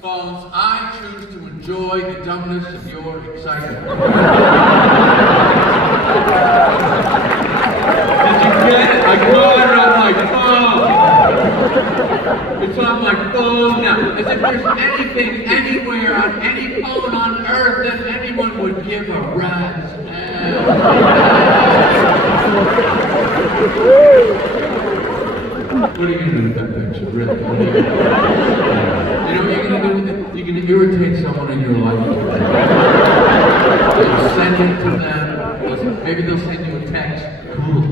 Phones, I choose to enjoy the dumbness of your excitement. Did you get it? I got it on my phone. It's on my phone now. As if there's anything, anywhere, on any phone on earth that anyone would give a rat's ass. What are you going to do with that picture, really? What are you going to do? You know what you're going to do with it? You're going to irritate someone in your life. You'll send it to them. Maybe they'll send you a text. Cool. Which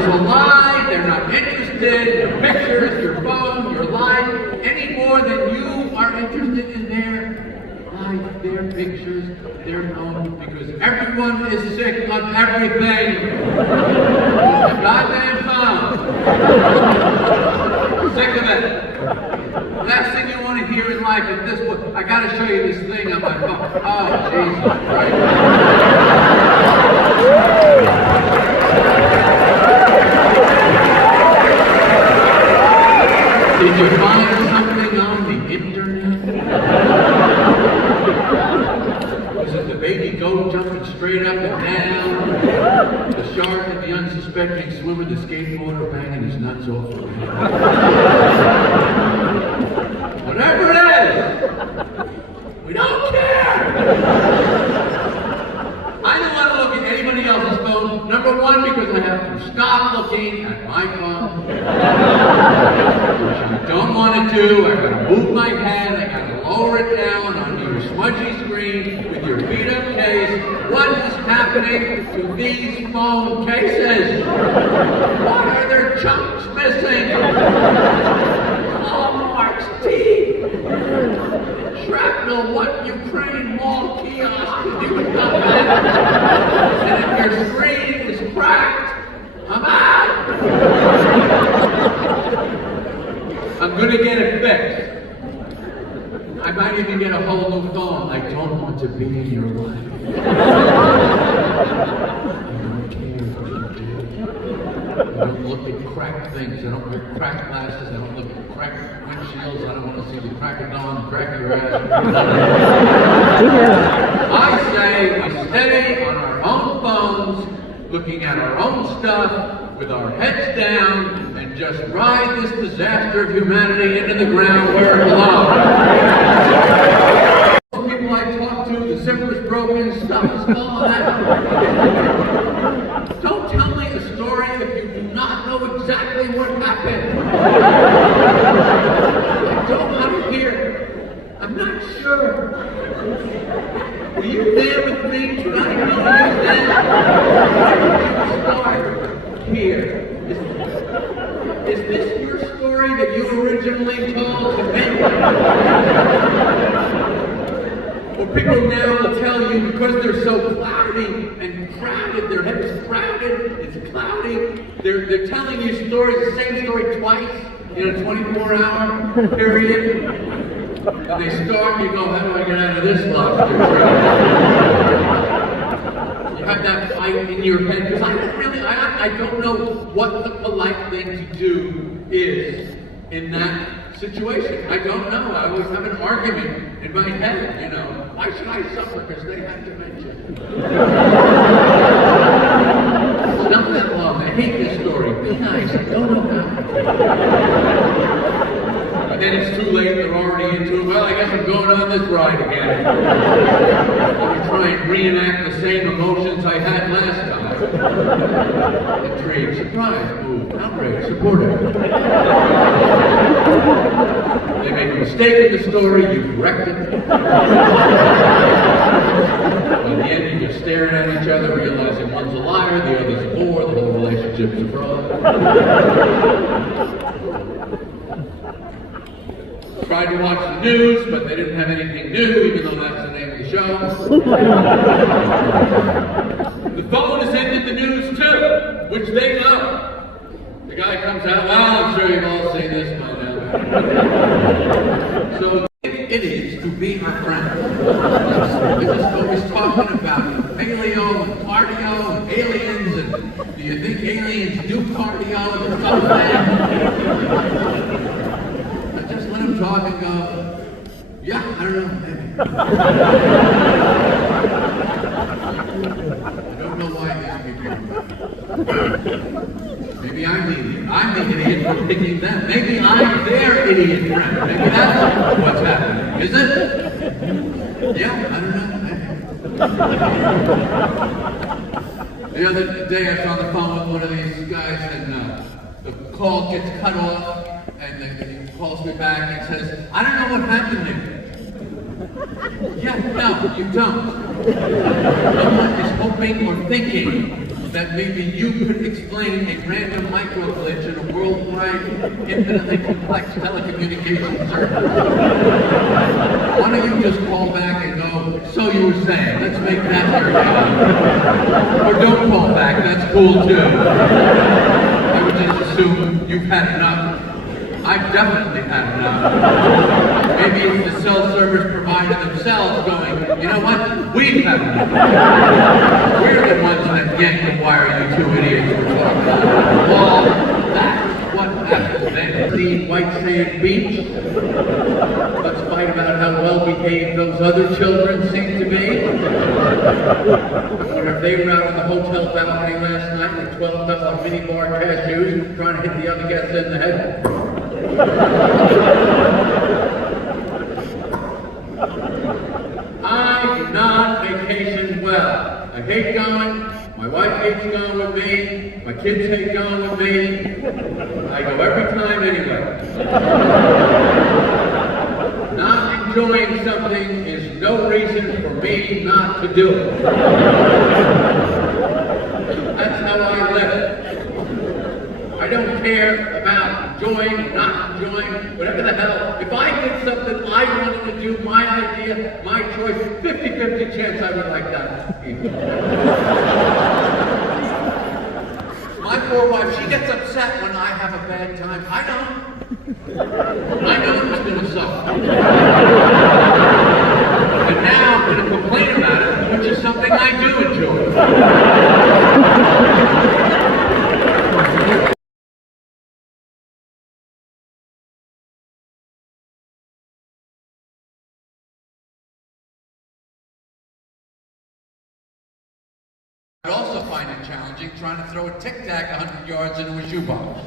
is a lie. They're not interested. Your pictures, your phone, your life, any more than you are interested in their life, their pictures, their home, because everyone is sick of everything. Goddamn phone. Sick of it. Last thing you want to hear in life is this one. I gotta show you this thing on my phone. Oh, Jesus Christ. Did you find something on the internet? Was it the baby goat jumping straight up and down? The shark and the unsuspecting swimmer, the skateboarder banging his nuts off the ground? Whatever it is, we don't care! I don't want to look at anybody else's phone. Number one, because I have to stop looking at my phone. Which I don't want to do. I've got to move my head. I got to lower it down onto your smudgy screen with your beat-up case. What is happening to these phone cases? Why are there chunks missing? Hallmark's teeth. Shrapnel, what Ukraine mall kiosk did you come at? And if your screen is cracked, I'm out. I'm gonna get it fixed. I might even get a whole new phone. I don't want to be in your life. I don't care what you do. I don't look at cracked things. I don't wear cracked glasses. I don't look at cracked windshields. I don't want to see the crack of dawn, crack your ass. I say we stay on our own phones, looking at our own stuff, with our heads down, and just ride this disaster of humanity into the ground where it belongs. People I talk to, the zipper's broken, stuff is falling out. Don't tell me a story if you do not know exactly what happened. I don't want to hear. I'm not sure. Were you there with me? Did I know you then? Where did you start? Here. Is this your story that you originally told to me? Well, people now will tell you, because they're so cloudy and crowded, their head is crowded, it's cloudy, they're telling you stories, the same story twice in a 24-hour period. And they start and you go, how do I get out of this lobster trap? You have that fight in your head, because I don't know what the polite thing to do is in that situation. I don't know. I always have an argument in my head, you know. Why should I suffer? Because they have dementia. It's not that long. I hate this story. Be nice. I don't know how. And then it's too late. They're already into it. Well, I guess I'm going on this ride again. Let me try and reenact the same emotions I had last time. Intrigue, surprise, moved, outrage, supportive. They make a mistake in the story, you correct it. In the end, you're just staring at each other, realizing one's a liar, the other's a bore, the whole relationship's a fraud. Tried to watch the news, but they didn't have anything new, even though that's the name of the show. The phone has ended the news too, which they know. The guy comes out, well, I'm sure you've all seen this by now. So it is to be our friend. They're just always talking about paleo and cardio and aliens, and do you think aliens do cardio and stuff like that? Just let them talk and go, yeah, I don't know, maybe. I don't know why these people are. Maybe I'm the idiot. I'm the idiot for picking them. Maybe I'm their idiot friend. Maybe that's what's happening. Is it? Yeah, I don't know. The other day I was on the phone with one of these guys and the call gets cut off and he calls me back and says, I don't know what happened there. Yeah, no, you don't. Someone is hoping or thinking that maybe you could explain a random microglitch in a worldwide, infinitely complex telecommunications service. Why don't you just call back and go, so you were saying, let's make that your job. Or don't call back, that's cool too. I would just assume you've had enough. I've definitely had enough. Maybe it's the cell service provider themselves going, you know what? We've had enough. We're the ones that yanked the wire, you two idiots were talking about. Well, that's what happened then. The White Sand Beach. Let's fight about how well behaved those other children seem to be. Or if they were out on the hotel balcony last night with $12 mini-bar cashews trying to hit the other guests in the head. I do not vacation well. I hate going. My wife hates going with me. My kids hate going with me. I go every time anyway. Not enjoying something is no reason for me not to do it. That's how I live. I don't care about enjoying or not enjoying, whatever the hell. If I did something I wanted to do, my idea, my choice, 50-50 chance I would like that. My poor wife, she gets upset when I have a bad time. I don't. I know who's going to suffer. And now I'm going to complain about it, which is something I do enjoy. I also find it challenging trying to throw a tic tac 100 yards into a shoebox.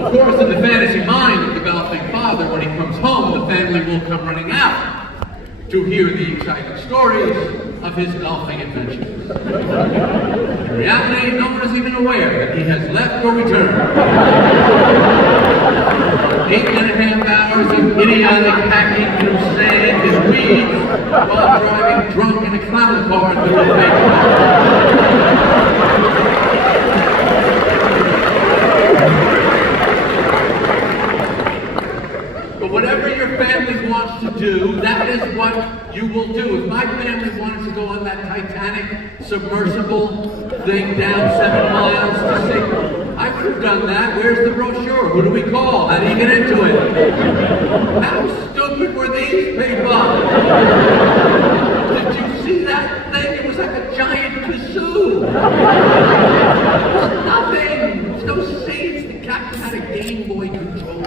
Of course, in the fantasy mind of the golfing father, when he comes home, the family will come running out to hear the exciting stories of his golfing adventures. In reality, no one is even aware that he has left or returned. 8.5 hours of idiotic hacking through sand and weeds while driving drunk in a clown car through a fake. But whatever your family wants to do, that is what you will do. If my family wanted to go on that Titanic submersible thing down 7 miles to sink, I could have done that. Where's the brochure? Who do we call? How do you get into it? How stupid were these people? Did you see that thing? It was like a giant kazoo. There's nothing. There's no seats. The captain had a Game Boy controller.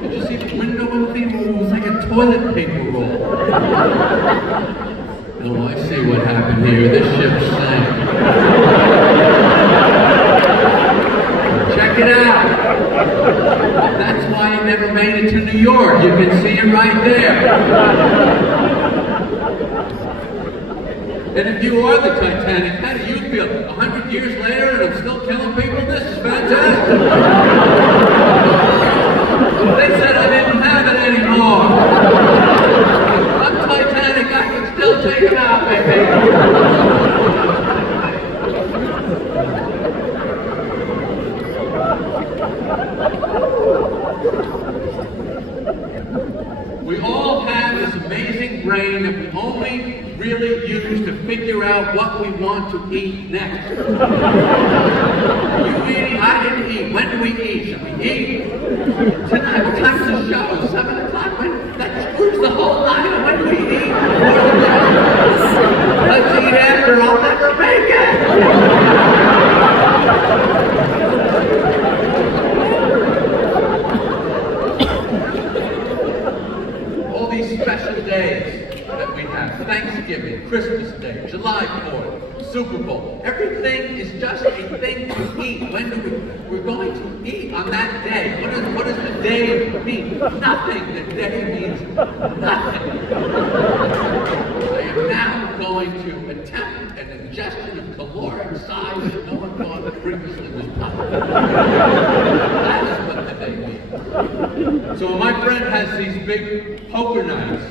Did you see the window in the room? It was like a toilet paper roll. Oh, I see what happened here. This ship sank. Check it out. That's why it never made it to New York. You can see it right there. And if you are the Titanic, how do you feel? 100 years later and I'm still killing people? This is fantastic. They said I didn't have it anymore. I'm Titanic, I can still take it out, baby. We all have this amazing brain that we only really use to figure out what we want to eat next. You eating? I didn't eat. When do we eat? Should we eat? Tonight, what time's the show? 7 o'clock? That screws the whole night. When do we eat? Let's eat after. I'll never make it. All these special days that we have, Thanksgiving, Christmas Day, July 4th, Super Bowl, everything is just a thing to eat. When do we're going to eat on that day? What does the day mean? Nothing. The day means nothing. I am now going to attempt an ingestion of caloric size that no one thought previously was possible. That is what the day means. So my friend has these big poker knives.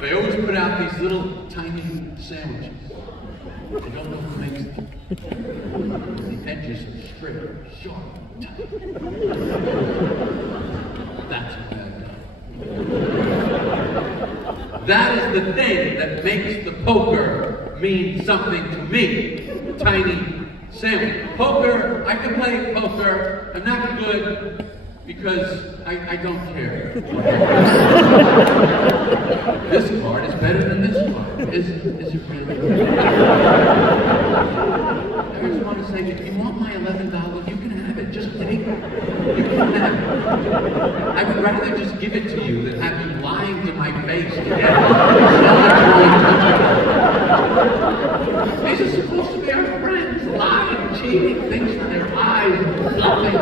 They always put out these little tiny sandwiches. I don't know who makes them. The edges are straight, sharp, tight. That's what I've done. That is the thing that makes the poker mean something to me. The tiny sandwich. Poker, I can play poker. I'm not good because I don't care. This card is better than this card. Is it really? I just want to say, if you want my $11, you can have it. Just take it. You can have it. I would rather just give it to you than have you lying to my face to get it. These are supposed to be our friends. Lying, cheating, things for their eyes, bluffing,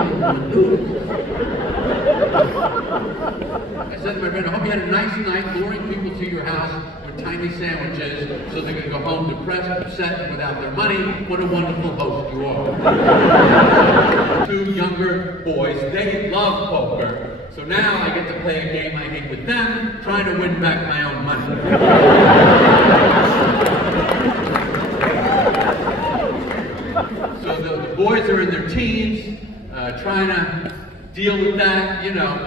I said to my friend, I hope you had a nice night luring people to your house with tiny sandwiches so they can go home depressed, upset, and without their money. What a wonderful host you are. 2 younger boys, they love poker. So now I get to play a game I hate with them, trying to win back my own money. So the boys are in their teens, trying to deal with that,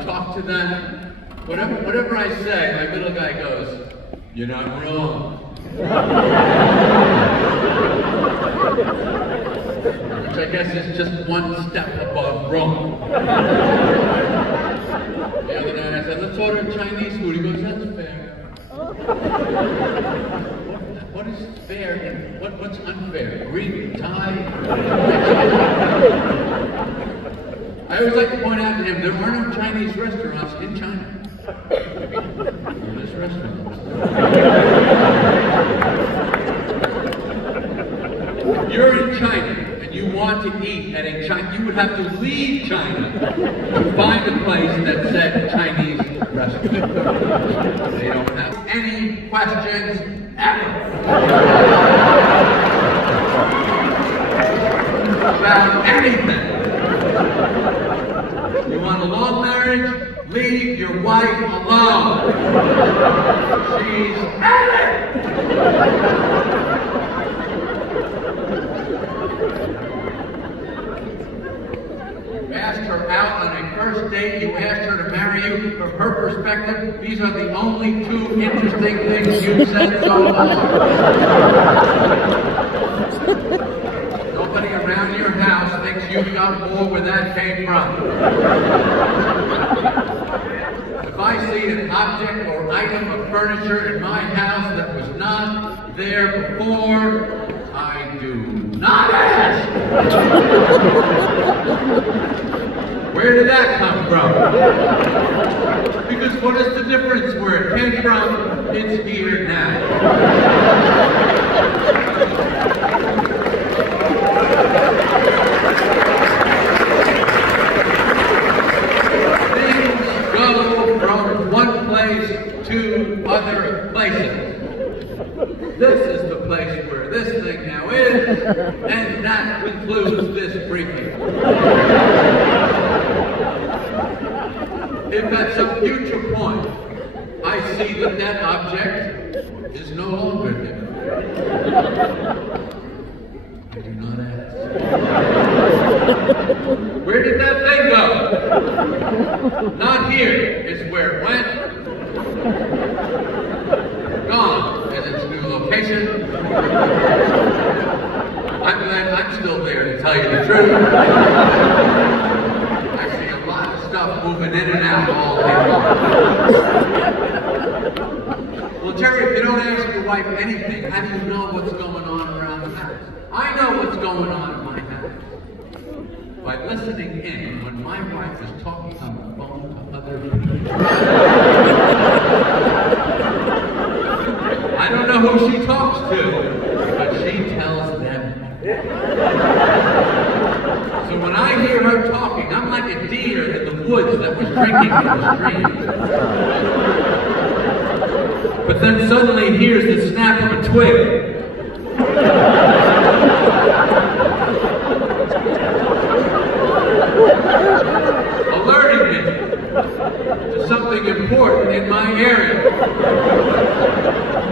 talk to them. Whatever I say, my middle guy goes, "You're not wrong." Which I guess is just one step above wrong. The other night I said, "Let's order Chinese food." He goes, "That's fair." What is fair and what's unfair? Green tie? I always like to point out to him, there are no Chinese restaurants in China. There's restaurants. If you're in China and you want to eat at a China, you would have to leave China to find a place that said Chinese restaurant. They don't have any questions ever about anything. You want a long marriage? Leave your wife alone. She's at it. You asked her out on a first date. You asked her to marry you. From her perspective, these are the only 2 interesting things you've said so far. Nobody around your house thinks you've got more where that came from. If I see an object or item of furniture in my house that was not there before, I do not ask. Where did that come from? Because what is the difference where it came from? It's here now. To other places. This is the place where this thing now is, and that concludes this briefing. If at some future point I see that that object is no longer there, I do not ask. Where did that thing go? Not here is where it went. Gone at its new location. I'm glad I'm still there, to tell you the truth. I see a lot of stuff moving in and out chatting all day long. Well, Jerry, if you don't ask your wife anything, how do you know what's going on around the house? I know what's going on in my house by listening in when my wife is talking on the phone to other people. I don't know who she talks to, but she tells them. So when I hear her talking, I'm like a deer in the woods that was drinking from the stream. But then suddenly hears the snap of a twig. Alerting me to something important in my area.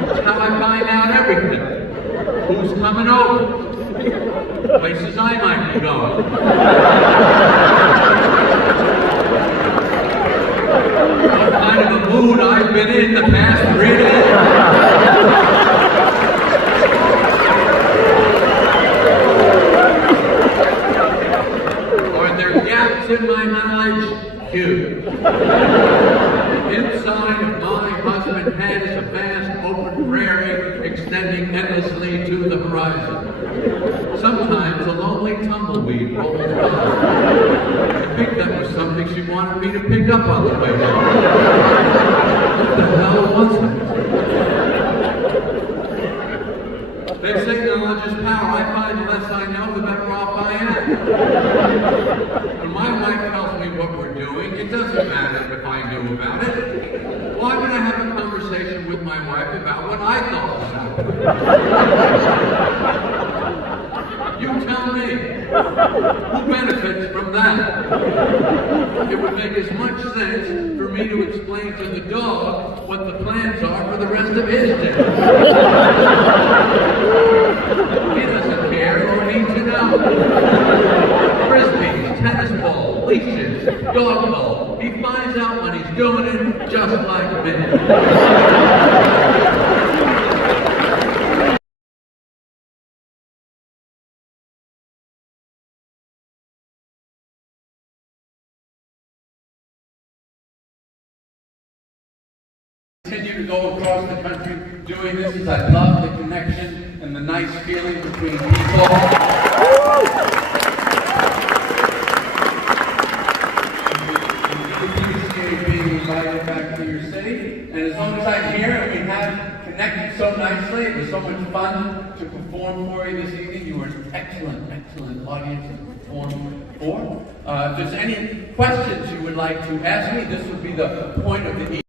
That's how I find out everything. Who's coming over? Places I might be going. What kind of a mood I've been in the past 3 days. Are there gaps in my knowledge? Huge. The inside of my husband's head is a vast open prairie extending endlessly to the horizon. Sometimes a lonely tumbleweed rolls by. I think that was something she wanted me to pick up on the way down. What the hell was it? They say knowledge is power. I find the less I know, the better off I am. When my wife tells me what we're doing, it doesn't matter if I knew about it. Why would I have a conversation with my wife about what I thought was happening? You tell me. Who benefits from that? It would make as much sense for me to explain to the dog what the plans are for the rest of his day. He doesn't care or need to know. Frisbees, tennis ball, leashes, dog ball. He finds out when he's doing it just like me. Continue to go across the country doing this as I love the connection and the nice feeling between people. You appreciate being invited back to your city, and as long as I'm here and we have connected so nicely, it was so much fun to perform for you this evening. You were an excellent audience to perform for. If there's any questions you would like to ask me, this would be the point of the evening.